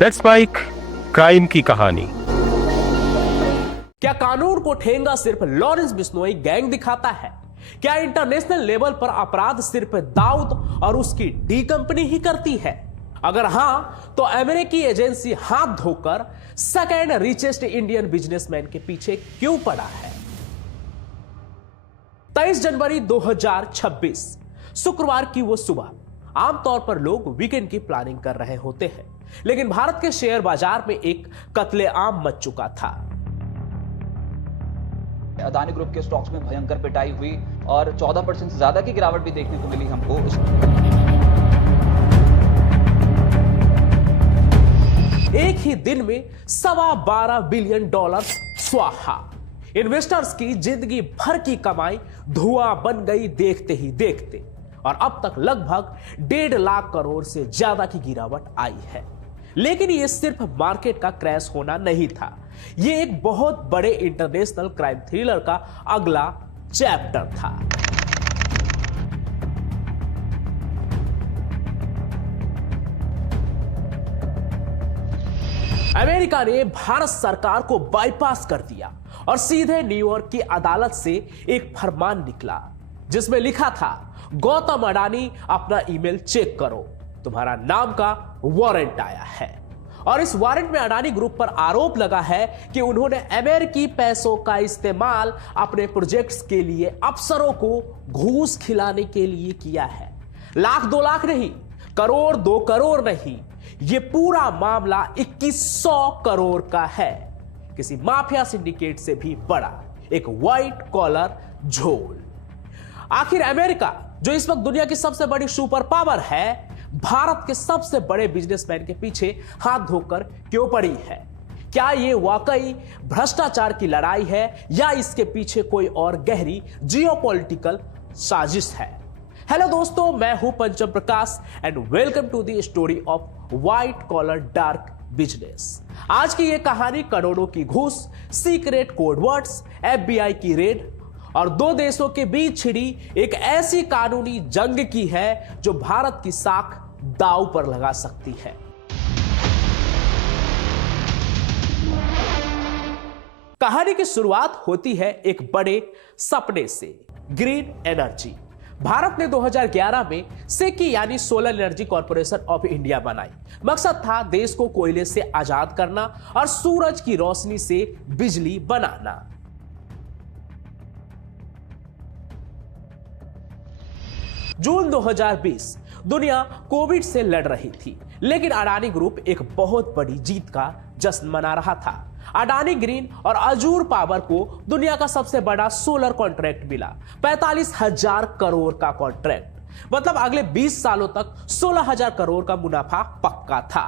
Let's spike crime की कहानी। क्या कानून को ठेंगा सिर्फ लॉरेंस बिश्नोई गैंग दिखाता है? क्या इंटरनेशनल लेवल पर अपराध सिर्फ दाऊद और उसकी डी कंपनी ही करती है? अगर हां, तो अमेरिकी एजेंसी हाथ धोकर सेकेंड रिचेस्ट इंडियन बिजनेसमैन के पीछे क्यों पड़ा है? 23 जनवरी 2026 शुक्रवार की वो सुबह। आमतौर पर लोग वीकेंड की प्लानिंग कर रहे होते हैं, लेकिन भारत के शेयर बाजार में एक कत्लेआम मच चुका था। अदानी ग्रुप के स्टॉक्स में भयंकर पिटाई हुई और 14% से ज्यादा की गिरावट भी देखने को मिली हमको। एक ही दिन में $12.25 बिलियन स्वाहा। इन्वेस्टर्स की जिंदगी भर की कमाई धुआं बन गई देखते ही देखते, और अब तक लगभग 1.5 लाख करोड़ से ज्यादा की गिरावट आई है। लेकिन यह सिर्फ मार्केट का क्रैश होना नहीं था, यह एक बहुत बड़े इंटरनेशनल क्राइम थ्रिलर का अगला चैप्टर था। अमेरिका ने भारत सरकार को बाईपास कर दिया और सीधे न्यूयॉर्क की अदालत से एक फरमान निकला, जिसमें लिखा था, गौतम अडानी अपना ईमेल चेक करो, तुम्हारा नाम का वारंट आया है। और इस वारंट में अडानी ग्रुप पर आरोप लगा है कि उन्होंने अमेरिकी पैसों का इस्तेमाल अपने प्रोजेक्ट्स के लिए अफसरों को घूस खिलाने के लिए किया है। लाख 2 लाख नहीं, करोड़ 2 करोड़ नहीं, यह पूरा मामला 2100 करोड़ का है। किसी माफिया सिंडिकेट से भी बड़ा एक व्हाइट कॉलर झोल। आखिर अमेरिका, जो इस वक्त दुनिया की सबसे बड़ी सुपर पावर है, भारत के सबसे बड़े बिजनेसमैन के पीछे हाथ धोकर क्यों पड़ी है? क्या यह वाकई भ्रष्टाचार की लड़ाई है या इसके पीछे कोई और गहरी जियोपॉलिटिकल साजिश है? हेलो दोस्तों, मैं हूं Pancham Prakash and welcome to the story of white collar dark business. आज की यह कहानी करोड़ों की घूस, सीक्रेट कोडवर्ड्स, FBI की रेड और 2 देशों के बीच छिड़ी एक ऐसी कानूनी जंग की है जो भारत की साख दांव पर लगा सकती है। कहानी की शुरुआत होती है एक बड़े सपने से, ग्रीन एनर्जी। भारत ने 2011 में सेकी यानी solar energy corporation of India बनाई। मकसद था देश को कोयले से आजाद करना और सूरज की रोशनी से बिजली बनाना। जून 2020 दुनिया कोविड से लड़ रही थी, लेकिन अडानी ग्रुप एक बहुत बड़ी जीत का जश्न मना रहा था। अडानी ग्रीन और अजूर पावर को दुनिया का सबसे बड़ा सोलर कॉन्ट्रैक्ट मिला, 45,000 करोड़ का कॉन्ट्रैक्ट। मतलब अगले 20 सालों तक 16,000 करोड़ का मुनाफा पक्का था।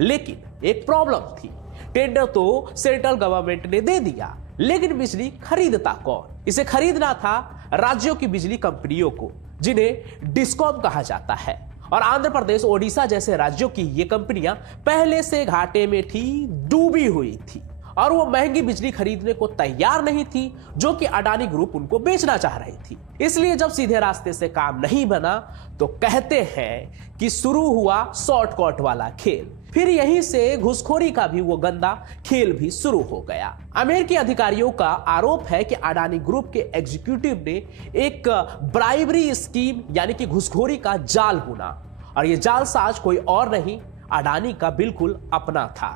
लेकिन एक प्रॉब्लम थी, टेंडर तो सेंट्रल गवर्नमेंट ने दे दिया, लेकिन बिजली खरीदता कौन? इसे खरीदना था राज्यों की बिजली कंपनियों को, जिन्हें डिस्कॉम कहा जाता है। और आंध्र प्रदेश, ओडिशा जैसे राज्यों की ये कंपनियां पहले से घाटे में थी, डूबी हुई थी, और वो महंगी बिजली खरीदने को तैयार नहीं थी, जो कि अडानी ग्रुप उनको बेचना चाह रही थी। इसलिए जब सीधे रास्ते से काम नहीं बना, तो कहते हैं कि शुरू हुआ शॉर्टकट वाला खेल। फिर यहीं से घुसखोरी का भी वो गंदा खेल भी शुरू हो गया। अमेरिकी अधिकारियों का आरोप है कि अडानी ग्रुप के एग्जीक्यूटिव ने एक ब्राइबरी स्कीम यानी कि घुसखोरी का जाल बुना, और यह जालसाज कोई और नहीं, अडानी का बिल्कुल अपना था।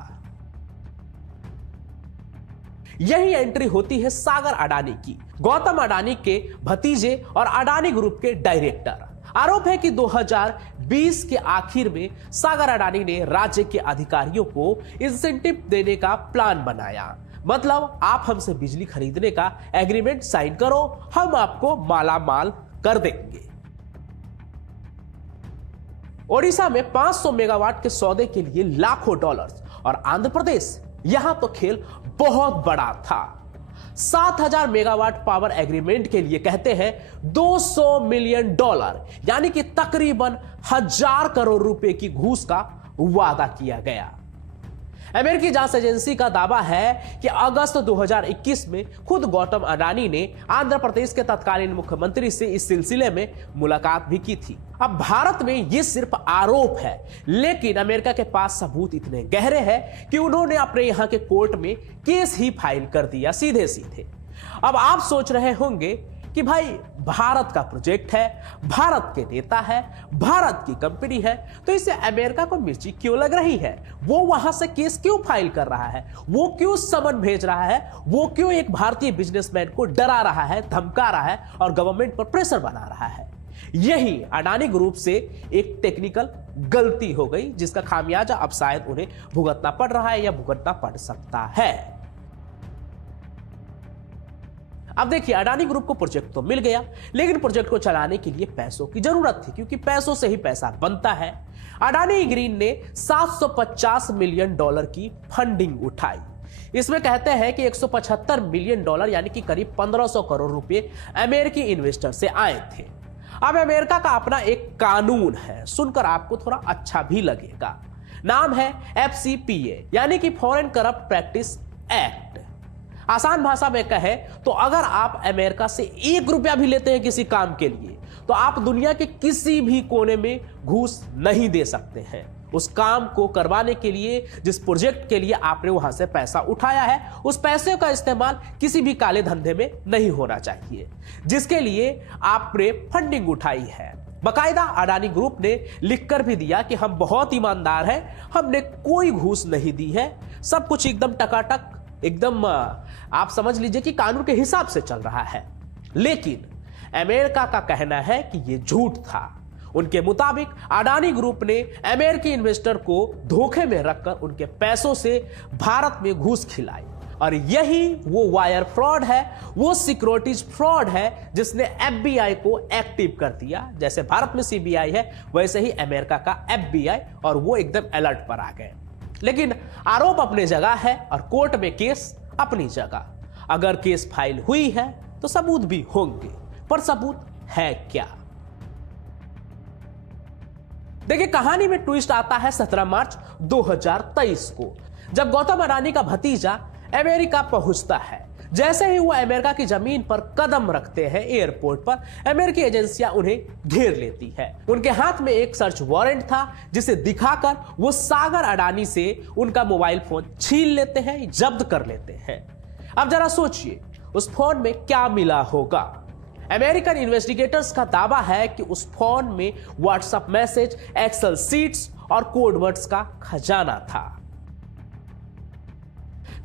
यही एंट्री होती है सागर अडानी की, गौतम अडानी के भतीजे और अडानी ग्रुप के डायरेक्टर। आरोप है कि 2020 के आखिर में सागर अडानी ने राज्य के अधिकारियों को इंसेंटिव देने का प्लान बनाया। मतलब, आप हमसे बिजली खरीदने का एग्रीमेंट साइन करो, हम आपको माला माल कर देंगे। ओडिशा में 500 मेगावाट के सौदे के लिए लाखों डॉलर्स, और आंध्र प्रदेश, यहां तो खेल बहुत बड़ा था। 7,000 मेगावाट पावर एग्रीमेंट के लिए कहते हैं $200 मिलियन, यानी कि तकरीबन 1,000 करोड़ रुपए की घूस का वादा किया गया। अमेरिकी जांच एजेंसी का दावा है कि अगस्त 2021 में खुद गौतम अडानी ने आंध्र प्रदेश के तत्कालीन मुख्यमंत्री से इस सिलसिले में मुलाकात भी की थी। अब भारत में यह सिर्फ आरोप है, लेकिन अमेरिका के पास सबूत इतने गहरे हैं कि उन्होंने अपने यहां के कोर्ट में केस ही फाइल कर दिया सीधे सीधे। अब आप सोच रहे होंगे कि भाई भारत का प्रोजेक्ट है, भारत के नेता है, भारत की कंपनी है, तो इसे अमेरिका को मिर्ची क्यों लग रही है? वो वहां से केस क्यों फाइल कर रहा है? वो क्यों समन भेज रहा है? वो क्यों एक भारतीय बिजनेसमैन को डरा रहा है, धमका रहा है और गवर्नमेंट पर प्रेशर बना रहा है? यही अडानी ग्रुप से एक टेक्निकल गलती हो गई, जिसका खामियाजा अब शायद उन्हें भुगतना पड़ रहा है या भुगतना पड़ सकता है। अब देखिए, अडानी ग्रुप को प्रोजेक्ट तो मिल गया, लेकिन प्रोजेक्ट को चलाने के लिए पैसों की जरूरत थी, क्योंकि पैसों से ही पैसा बनता है। अडानी ग्रीन ने $750 मिलियन की फंडिंग उठाई। इसमें कहते हैं कि $175 मिलियन यानी कि करीब 1500 करोड़ रुपए अमेरिकी इन्वेस्टर से आए थे। अब अमेरिका का अपना एक कानून है, सुनकर आपको थोड़ा अच्छा भी लगेगा। नाम है FCPA यानी कि फॉरेन करप्ट प्रैक्टिस एक्ट। आसान भाषा में कहे तो अगर आप अमेरिका से ₹1 भी लेते हैं किसी काम के लिए, तो आप दुनिया के किसी भी कोने में घूस नहीं दे सकते हैं। उस काम को करवाने के लिए, जिस प्रोजेक्ट के लिए आपने वहां से पैसा उठाया है, उस पैसे का इस्तेमाल किसी भी काले धंधे में नहीं होना चाहिए, जिसके लिए आपने फंडिंग उठाई है। बकायदा अडानी ग्रुप ने लिखकर भी दिया कि हम बहुत ईमानदार हैं, हमने कोई घूस नहीं दी है, सब कुछ एकदम टकाटक, एकदम आप समझ लीजिए कि कानून के हिसाब से चल रहा है। लेकिन अमेरिका का कहना है कि यह झूठ था। उनके मुताबिक अडानी ग्रुप ने अमेरिकी इन्वेस्टर को धोखे में रखकर उनके पैसों से भारत में घूस खिलाई, और यही वो वायर फ्रॉड है, वो सिक्योरिटीज फ्रॉड है जिसने FBI को एक्टिव कर दिया। जैसे भारत में CBI है, वैसे ही अमेरिका का FBI, और वो एकदम अलर्ट पर आ गए। लेकिन आरोप अपनी जगह है और कोर्ट में केस अपनी जगह। अगर केस फाइल हुई है तो सबूत भी होंगे, पर सबूत है क्या? देखिए, कहानी में ट्विस्ट आता है 17 मार्च 2023 को, जब गौतम अडानी का भतीजा अमेरिका पहुंचता है। जैसे ही वो अमेरिका की जमीन पर कदम रखते हैं, एयरपोर्ट पर अमेरिकी एजेंसियां उन्हें घेर लेती है। उनके हाथ में एक सर्च वारंट था, जिसे दिखाकर वो सागर अडानी से उनका मोबाइल फोन छीन लेते हैं, जब्त कर लेते हैं। अब जरा सोचिए, उस फोन में क्या मिला होगा? अमेरिकन इन्वेस्टिगेटर्स का दावा है कि उस फोन में व्हाट्सएप मैसेज, एक्सेल सीट्स और कोड वर्ड्स का खजाना था।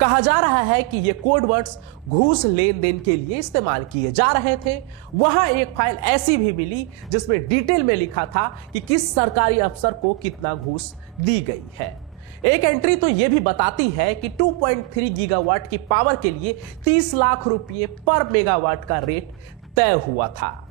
कहा जा रहा है कि ये कोड वर्ड्स घूस लेन देन के लिए इस्तेमाल किए जा रहे थे। वहां एक फाइल ऐसी भी मिली जिसमें डिटेल में लिखा था कि किस सरकारी अफसर को कितना घूस दी गई है। एक एंट्री तो यह भी बताती है कि 2.3 गीगावाट की पावर के लिए 30 लाख रुपए पर मेगावाट का रेट तय हुआ था।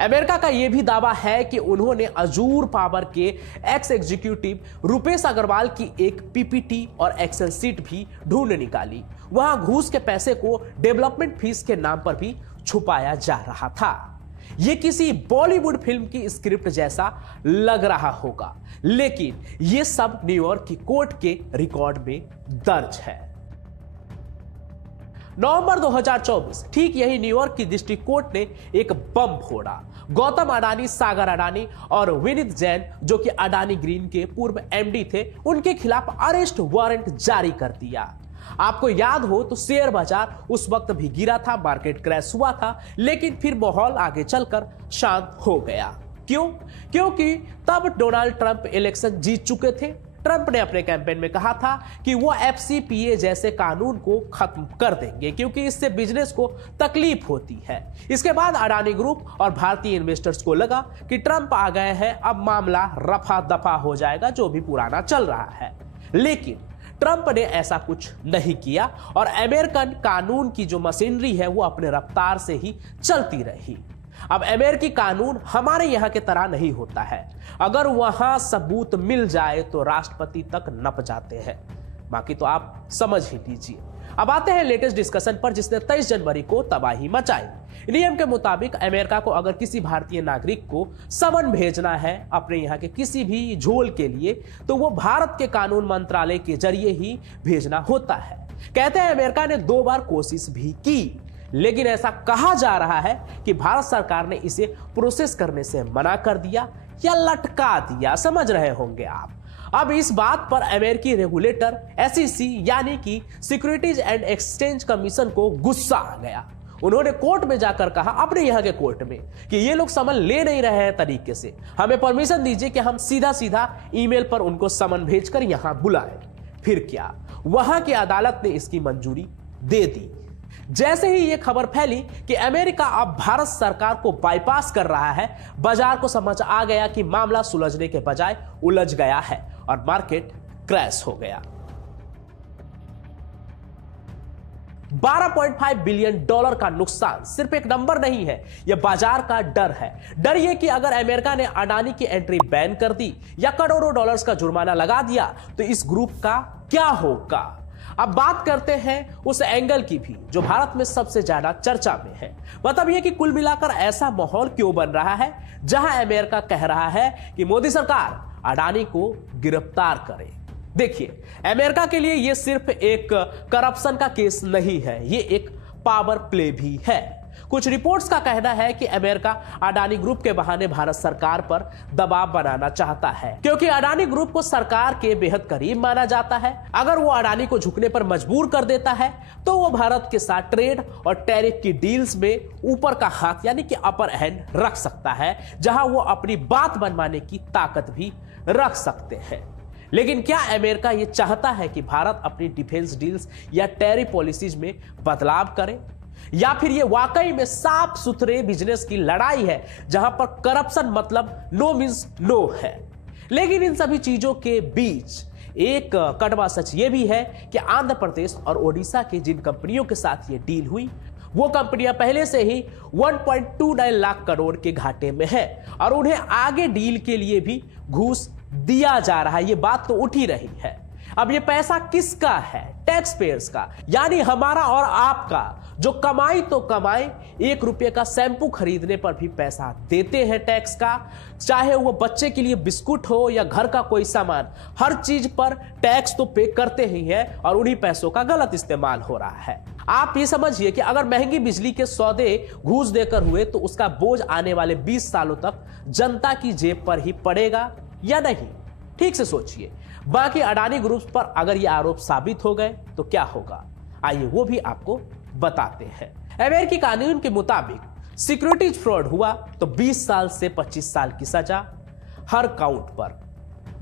अमेरिका का यह भी दावा है कि उन्होंने अजूर पावर के एक्स एग्जीक्यूटिव रुपेश अग्रवाल की एक PPT और एक्सेल सीट भी ढूंढ निकाली। वहां घूस के पैसे को डेवलपमेंट फीस के नाम पर भी छुपाया जा रहा था। यह किसी बॉलीवुड फिल्म की स्क्रिप्ट जैसा लग रहा होगा, लेकिन यह सब न्यूयॉर्क की कोर्ट के रिकॉर्ड में दर्ज है। नवंबर 2024, ठीक यही न्यूयॉर्क की डिस्ट्रिक्ट कोर्ट ने एक बम फोड़ा। गौतम अडानी, सागर अडानी और विनीत जैन, जो कि अडानी ग्रीन के पूर्व MD थे, उनके खिलाफ अरेस्ट वारंट जारी कर दिया। आपको याद हो तो शेयर बाजार उस वक्त भी गिरा था, मार्केट क्रैश हुआ था, लेकिन फिर माहौल आगे चलकर शांत हो गया। क्यों? क्योंकि तब डोनाल्ड ट्रंप इलेक्शन जीत चुके थे। ट्रंप ने अपने कैंपेन में कहा था कि वो FCPA जैसे कानून को खत्म कर देंगे, क्योंकि इससे बिजनेस को तकलीफ होती है। इसके बाद अडानी ग्रुप और भारतीय इन्वेस्टर्स को लगा कि ट्रंप आ गए हैं, अब मामला रफा दफा हो जाएगा, जो भी पुराना चल रहा है। लेकिन ट्रंप ने ऐसा कुछ नहीं किया और अमेरिकन कानून की जो मशीनरी है वो अपने रफ्तार से ही चलती रही। अब अमेरिकी कानून हमारे यहां के तरह नहीं होता है। अगर वहां सबूत मिल जाए तो राष्ट्रपति तक नप जाते हैं। बाकी तो आप समझ ही लीजिए। अब आते हैं लेटेस्ट डिस्कशन पर, जिसने 23 जनवरी को तबाही मचाई। नियम के मुताबिक अमेरिका को अगर किसी भारतीय नागरिक को समन भेजना है अपने यहाँ के किसी भी झोल के लिए, तो वो भारत के कानून मंत्रालय के जरिए ही भेजना होता है। कहते हैं अमेरिका ने 2 बार कोशिश भी की, लेकिन ऐसा कहा जा रहा है कि भारत सरकार ने इसे प्रोसेस करने से मना कर दिया या लटका दिया, समझ रहे होंगे आप। अब इस बात पर अमेरिकी रेगुलेटर SEC यानी कि सिक्योरिटीज एंड एक्सचेंज कमीशन को गुस्सा आ गया। उन्होंने कोर्ट में जाकर कहा, अपने यहाँ के कोर्ट में, कि ये लोग समन ले नहीं रहे हैं तरीके से, हमें परमिशन दीजिए कि हम सीधा सीधा ईमेल पर उनको समन भेजकर यहाँ बुलाएं। फिर क्या, वहां की अदालत ने इसकी मंजूरी दे दी। जैसे ही यह खबर फैली कि अमेरिका अब भारत सरकार को बाईपास कर रहा है, बाजार को समझ आ गया कि मामला सुलझने के बजाय उलझ गया है और मार्केट क्रैश हो गया। $12.5 बिलियन का नुकसान सिर्फ एक नंबर नहीं है, यह बाजार का डर है। डर यह कि अगर अमेरिका ने अडानी की एंट्री बैन कर दी या करोड़ों डॉलर्स का जुर्माना लगा दिया तो इस ग्रुप का क्या होगा। अब बात करते हैं उस एंगल की भी जो भारत में सबसे ज्यादा चर्चा में है। मतलब यह कि कुल मिलाकर ऐसा माहौल क्यों बन रहा है जहां अमेरिका कह रहा है कि मोदी सरकार अडानी को गिरफ्तार करे। देखिए, अमेरिका के लिए यह सिर्फ एक करप्शन का केस नहीं है, यह एक पावर प्ले भी है। कुछ रिपोर्ट्स का कहना है कि अमेरिका अडानी ग्रुप के बहाने भारत सरकार पर दबाव बनाना चाहता है, क्योंकि अडानी ग्रुप को सरकार के बेहद करीब माना जाता है। अगर वो अडानी को झुकने पर मजबूर कर देता है तो वो भारत के साथ ट्रेड और टैरिफ की डील्स में ऊपर का हाथ यानी कि अपर हैंड रख सकता है, जहां वो अपनी बात मनवाने की ताकत भी रख सकते हैं। लेकिन क्या अमेरिका ये चाहता है कि भारत अपनी डिफेंस डील्स या टैरिफ पॉलिसीज में बदलाव करे, या फिर ये वाकई में साफ सुथरे बिजनेस की लड़ाई है जहां पर करप्शन मतलब नो मींस नो है। लेकिन इन सभी चीजों के बीच एक कड़वा सच ये भी है कि आंध्र प्रदेश और ओडिशा की जिन कंपनियों के साथ ये डील हुई, वो कंपनियां पहले से ही 1.29 लाख करोड़ के घाटे में है और उन्हें आगे डील के लिए भी घूस दिया जा रहा है। ये बात तो उठ ही रही है। अब ये पैसा किसका है? टैक्स पेयर्स का, यानी हमारा और आपका, जो कमाई तो कमाई, 1 रुपये का शैंपू खरीदने पर भी पैसा देते हैं टैक्स का, चाहे वो बच्चे के लिए बिस्कुट हो या घर का कोई सामान, हर चीज पर टैक्स तो पे करते ही हैं और उन्हीं पैसों का गलत इस्तेमाल हो रहा है। आप ये समझिए कि अगर महंगी बिजली के सौदे घूस देकर हुए तो उसका बोझ आने वाले 20 सालों तक जनता की जेब पर ही पड़ेगा या नहीं? ठीक से सोचिए। बाकी अडानी ग्रुप पर अगर ये आरोप साबित हो गए तो क्या होगा, आइए वो भी आपको बताते हैं। अमेरिकी कानून के मुताबिक सिक्योरिटीज फ्रॉड हुआ तो 20 साल से 25 साल की सजा हर काउंट पर।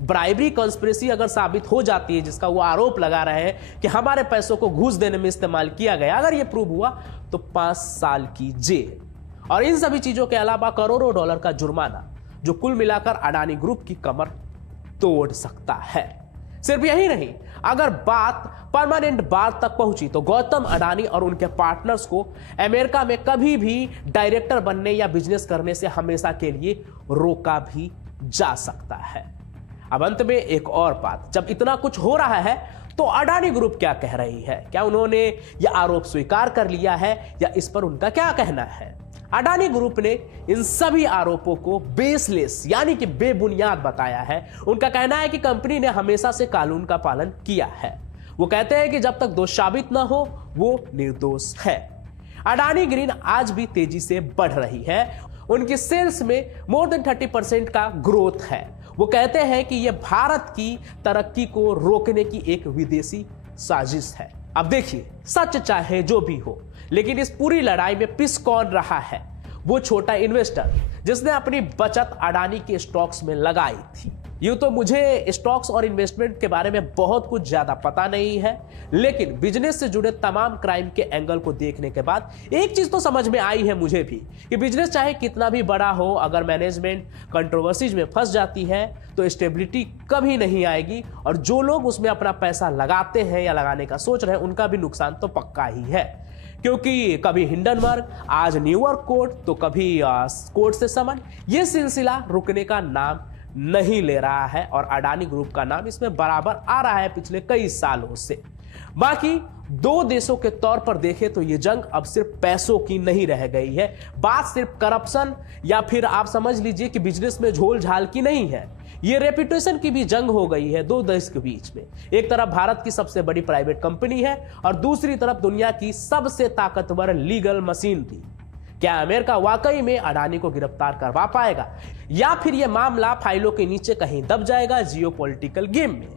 ब्राइबरी कॉन्स्पिरेसी अगर साबित हो जाती है, जिसका वो आरोप लगा रहे हैं कि हमारे पैसों को घूस देने में इस्तेमाल किया गया, अगर ये प्रूव हुआ तो 5 साल की जेल और इन सभी चीजों के अलावा करोड़ों डॉलर का जुर्माना, जो कुल मिलाकर अडानी ग्रुप की कमर तोड़ सकता है। सिर्फ यही नहीं, अगर बात परमानेंट बात तक पहुंची तो गौतम अडानी और उनके पार्टनर्स को अमेरिका में कभी भी डायरेक्टर बनने या बिजनेस करने से हमेशा के लिए रोका भी जा सकता है। अब अंत में एक और बात, जब इतना कुछ हो रहा है तो अडानी ग्रुप क्या कह रही है? क्या उन्होंने यह आरोप स्वीकार कर लिया है या इस पर उनका क्या कहना है? अडानी ग्रुप ने इन सभी आरोपों को बेसलेस यानी कि बेबुनियाद बताया है। उनका कहना है कि कंपनी ने हमेशा से कानून का पालन किया है। वो कहते हैं कि जब तक दोष साबित ना हो वो निर्दोष है। अडानी ग्रीन आज भी तेजी से बढ़ रही है। उनकी सेल्स में मोर देन 30% का ग्रोथ है। वो कहते हैं कि यह भारत की तरक्की को रोकने की एक विदेशी साजिश है। अब देखिए, सच चाहे जो भी हो, लेकिन इस पूरी लड़ाई में पिस कौन रहा है? वो छोटा इन्वेस्टर जिसने अपनी बचत अडानी के स्टॉक्स में लगाई थी। यूं तो मुझे स्टॉक्स और इन्वेस्टमेंट के बारे में बहुत कुछ ज्यादा पता नहीं है, लेकिन बिजनेस से जुड़े तमाम क्राइम के एंगल को देखने के बाद एक चीज तो समझ में आई है मुझे भी कि बिजनेस चाहे कितना भी बड़ा हो, अगर मैनेजमेंट कंट्रोवर्सीज में फंस जाती है तो स्टेबिलिटी कभी नहीं आएगी और जो लोग उसमें अपना पैसा लगाते हैं या लगाने का सोच रहे हैं उनका भी नुकसान तो पक्का ही है। क्योंकि कभी हिंडनबर्ग, आज न्यूयॉर्क कोर्ट, तो कभी कोर्ट से समन, यह सिलसिला रुकने का नाम नहीं ले रहा है और अडानी ग्रुप का नाम इसमें बराबर आ रहा है पिछले कई सालों से। बाकी दो देशों के तौर पर देखें तो यह जंग अब सिर्फ पैसों की नहीं रह गई है। बात सिर्फ करप्शन या फिर आप समझ लीजिए कि बिजनेस में झोल झाल की नहीं है, ये रेपुटेशन की भी जंग हो गई है दो देश के बीच में। एक तरफ भारत की सबसे बड़ी प्राइवेट कंपनी है और दूसरी तरफ दुनिया की सबसे ताकतवर लीगल मशीन थी। क्या अमेरिका वाकई में अडानी को गिरफ्तार करवा पाएगा या फिर यह मामला फाइलों के नीचे कहीं दब जाएगा जियोपॉलिटिकल गेम में?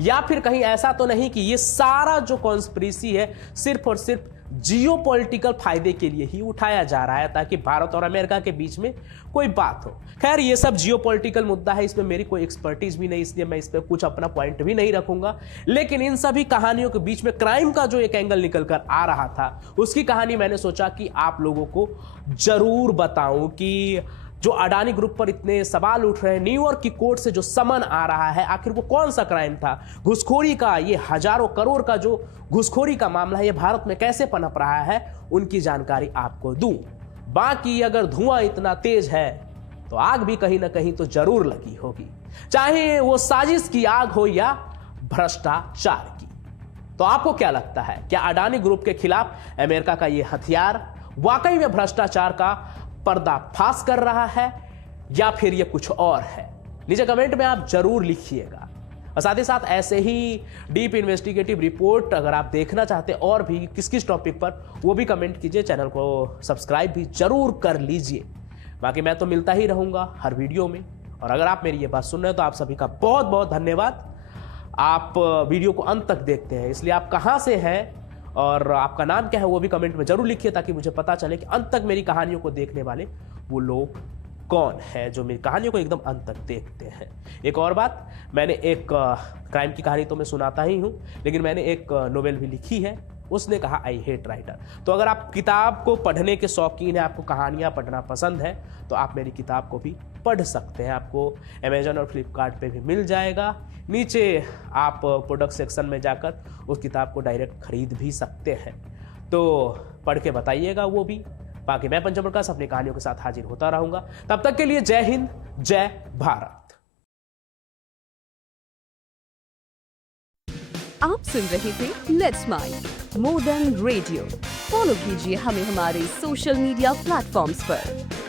या फिर कहीं ऐसा तो नहीं कि यह सारा जो कॉन्स्पिरेसी है सिर्फ और सिर्फ जियोपॉलिटिकल फायदे के लिए ही उठाया जा रहा है ताकि भारत और अमेरिका के बीच में कोई बात हो? खैर, ये सब जियोपॉलिटिकल मुद्दा है, इसमें मेरी कोई एक्सपर्टीज भी नहीं, इसलिए मैं इस पर कुछ अपना पॉइंट भी नहीं रखूंगा। लेकिन इन सभी कहानियों के बीच में क्राइम का जो एक एंगल निकल कर आ रहा था, उसकी कहानी मैंने सोचा कि आप लोगों को जरूर बताऊं कि जो अडानी ग्रुप पर इतने सवाल उठ रहे हैं, न्यूयॉर्क की कोर्ट से जो समन आ रहा है, आखिर वो कौन सा क्राइम था? घुसखोरी का, ये हजारों करोड़ का जो घुसखोरी का मामला है, ये भारत में कैसे पनप रहा है, उनकी जानकारी आपको दूं। बाकी अगर धुआं इतना तेज है तो आग भी कहीं ना कहीं तो जरूर लगी होगी, चाहे वो साजिश की आग हो या भ्रष्टाचार की। तो आपको क्या लगता है, क्या अडानी ग्रुप के खिलाफ अमेरिका का ये हथियार वाकई में भ्रष्टाचार का पर्दाफाश कर रहा है या फिर यह कुछ और है? नीचे कमेंट में आप जरूर लिखिएगा। और साथ ही साथ ऐसे ही डीप इन्वेस्टिगेटिव रिपोर्ट अगर आप देखना चाहते हैं और भी किस किस टॉपिक पर, वो भी कमेंट कीजिए। चैनल को सब्सक्राइब भी जरूर कर लीजिए। बाकी मैं तो मिलता ही रहूंगा हर वीडियो में। और अगर आप मेरी ये बात सुन रहे हैं तो आप सभी का बहुत बहुत धन्यवाद। आप वीडियो को अंत तक देखते हैं, इसलिए आप कहाँ से हैं और आपका नाम क्या है वो भी कमेंट में जरूर लिखिए ताकि मुझे पता चले कि अंत तक मेरी कहानियों को देखने वाले वो लोग कौन है जो मेरी कहानियों को एकदम अंत तक देखते हैं। एक और बात, मैंने एक क्राइम की कहानी तो मैं सुनाता ही हूँ, लेकिन मैंने एक नोवेल भी लिखी है, उसने कहा आई हेट राइटर। तो अगर आप किताब को पढ़ने के शौकीन हैं, आपको कहानियाँ पढ़ना पसंद है, तो आप मेरी किताब को भी पढ़ सकते हैं। आपको अमेजन और फ्लिपकार्ट पे भी मिल जाएगा। नीचे आप प्रोडक्ट सेक्शन में जाकर उस किताब को डायरेक्ट खरीद भी सकते हैं। तो पढ़ के बताइएगा वो भी। बाकी मैं पंचम प्रकाश अपनी कहानियों के साथ हाजिर होता रहूंगा। तब तक के लिए जय हिंद, जय भारत। आप सुन रहे थे let's mind more than radio. Follow कीजिए हमें हमारे सोशल मीडिया प्लेटफॉर्म्स पर।